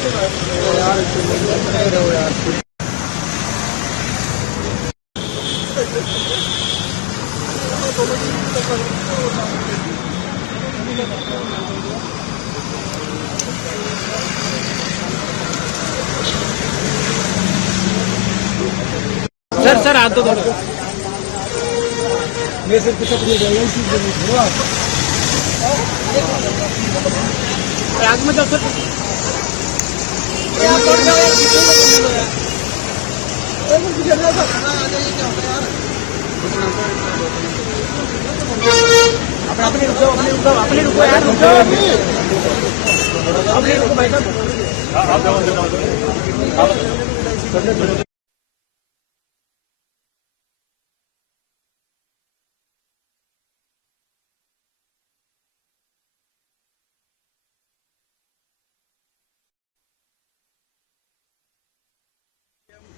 Sir हाथ दो थोड़ा। मैं सिर्फ कुछ अपनी आगे में जाओ सर। अपने रुको यार, रुको अपने रुको भाई साहब।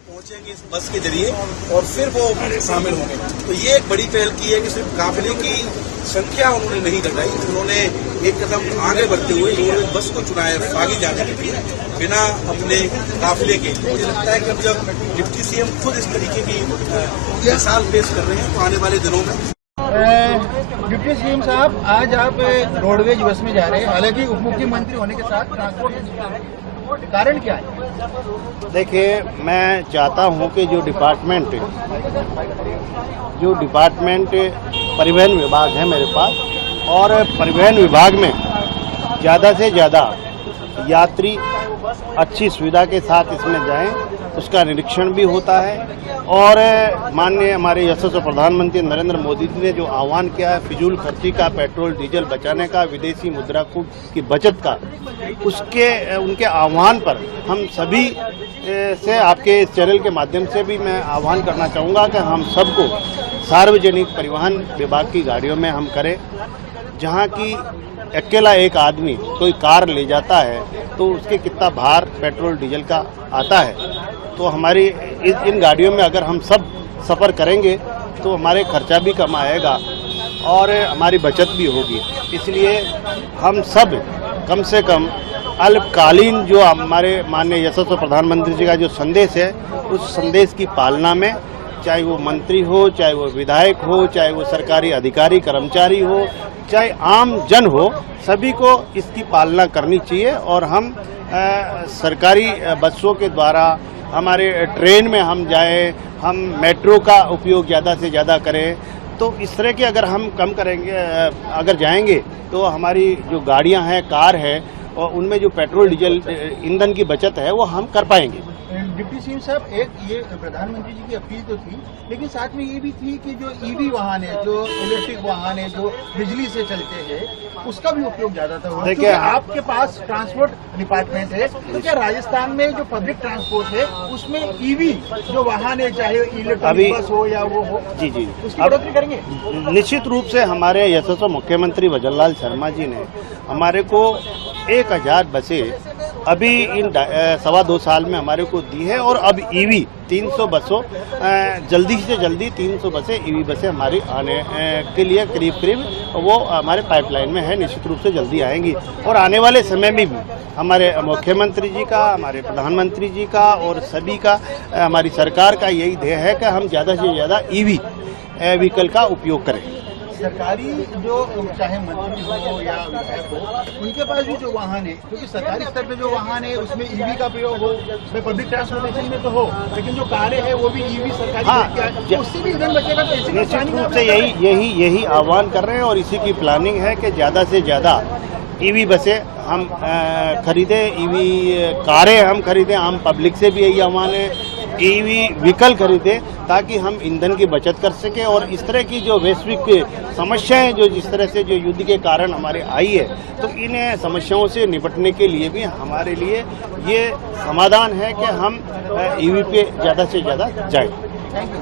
पहुंचेंगे इस बस के जरिए और फिर वो शामिल होंगे। तो ये एक बड़ी पहल की है कि सिर्फ काफिले की संख्या उन्होंने नहीं घटाई, उन्होंने एक कदम आगे बढ़ते हुए उन्होंने बस को चुनाया आगे जाने के लिए बिना अपने काफिले के। मुझे लगता है कि अब जब डिप्टी सीएम खुद इस तरीके की मिसाल पेश कर रहे हैं तो आने वाले दिनों में। डिप्टी सीएम साहब, आज आप रोडवेज बस में जा रहे हैं, हालांकि उप मुख्यमंत्री होने के साथ ट्रांसपोर्ट, कारण क्या है? देखिए, मैं चाहता हूं कि जो डिपार्टमेंट परिवहन विभाग है मेरे पास, और परिवहन विभाग में ज़्यादा से ज़्यादा यात्री अच्छी सुविधा के साथ इसमें जाएं, उसका निरीक्षण भी होता है। और माननीय हमारे यशस्वी प्रधानमंत्री नरेंद्र मोदी जी ने जो आह्वान किया है फिजूल खर्ची का, पेट्रोल डीजल बचाने का, विदेशी मुद्रा की बचत का, उनके आह्वान पर हम सभी से आपके इस चैनल के माध्यम से भी मैं आह्वान करना चाहूँगा कि हम सबको सार्वजनिक परिवहन विभाग की गाड़ियों में हम करें। जहाँ की अकेला एक आदमी कोई कार ले जाता है तो उसके कितना भार पेट्रोल डीजल का आता है, तो हमारी इन गाड़ियों में अगर हम सब सफ़र करेंगे तो हमारे खर्चा भी कम आएगा और हमारी बचत भी होगी। इसलिए हम सब कम से कम अल्पकालीन जो हमारे माननीय यशस्वी प्रधानमंत्री जी का जो संदेश है, उस संदेश की पालना में, चाहे वो मंत्री हो, चाहे वो विधायक हो, चाहे वो सरकारी अधिकारी कर्मचारी हो, चाहे आम जन हो, सभी को इसकी पालना करनी चाहिए। और हम सरकारी बसों के द्वारा, हमारे ट्रेन में हम जाएं, हम मेट्रो का उपयोग ज़्यादा से ज़्यादा करें। तो इस तरह के अगर हम कम करेंगे, अगर जाएंगे तो हमारी जो गाड़ियां हैं, कार है, और उनमें जो पेट्रोल डीजल ईंधन की बचत है वो हम कर पाएंगे। डिप्टी सीएम साहब, एक ये प्रधानमंत्री जी की अपील तो थी, लेकिन साथ में ये भी थी कि जो ईवी वाहन है, जो इलेक्ट्रिक वाहन है, जो बिजली से चलते हैं, उसका भी उपयोग ज्यादातर हो। देखिए, आपके पास ट्रांसपोर्ट डिपार्टमेंट है, तो क्या राजस्थान में जो पब्लिक ट्रांसपोर्ट है उसमें ईवी जो वाहन है, चाहे इलेक्ट्रिक बस हो या वो हो, जी उसकी बढ़ोतरी करेंगे? निश्चित रूप से हमारे यशस्वी मुख्यमंत्री भजनलाल शर्मा जी ने हमारे को 1000 बसें अभी इन 2.25 साल में हमारे को दी है, और अब ईवी 300 बसों, जल्दी से जल्दी 300 बसें ईवी बसें हमारी आने के लिए करीब वो हमारे पाइपलाइन में है, निश्चित रूप से जल्दी आएंगी। और आने वाले समय में भी हमारे मुख्यमंत्री जी का, हमारे प्रधानमंत्री जी का और सभी का, हमारी सरकार का यही ध्येय है कि हम ज़्यादा से ज़्यादा ईवी व्हीकल का उपयोग करें। सरकारी जो चाहे मंत्री हो या विधायक हो, उनके पास भी जो वाहन है, क्योंकि सरकारी स्तर पे जो वाहन है उसमें ईवी का प्रयोग हो, पब्लिक ट्रांसपोर्टेशन में तो हो, लेकिन जो कारें हैं वो भी ईवी सरकारी, उससे भी ईंधन बचेगा। निश्चित रूप से यही आह्वान कर रहे हैं, और इसी की प्लानिंग है कि ज़्यादा से ज़्यादा ईवी बसें हम खरीदें, ईवी कारें हम खरीदें। आम पब्लिक से भी यही आह्वान है, ईवी व्हीकल खरीदें, ताकि हम ईंधन की बचत कर सकें। और इस तरह की जो वैश्विक समस्याएं जो जिस तरह से जो युद्ध के कारण हमारे आई है, तो इन समस्याओं से निपटने के लिए भी हमारे लिए ये समाधान है कि हम ईवी पे ज़्यादा से ज़्यादा जाएं।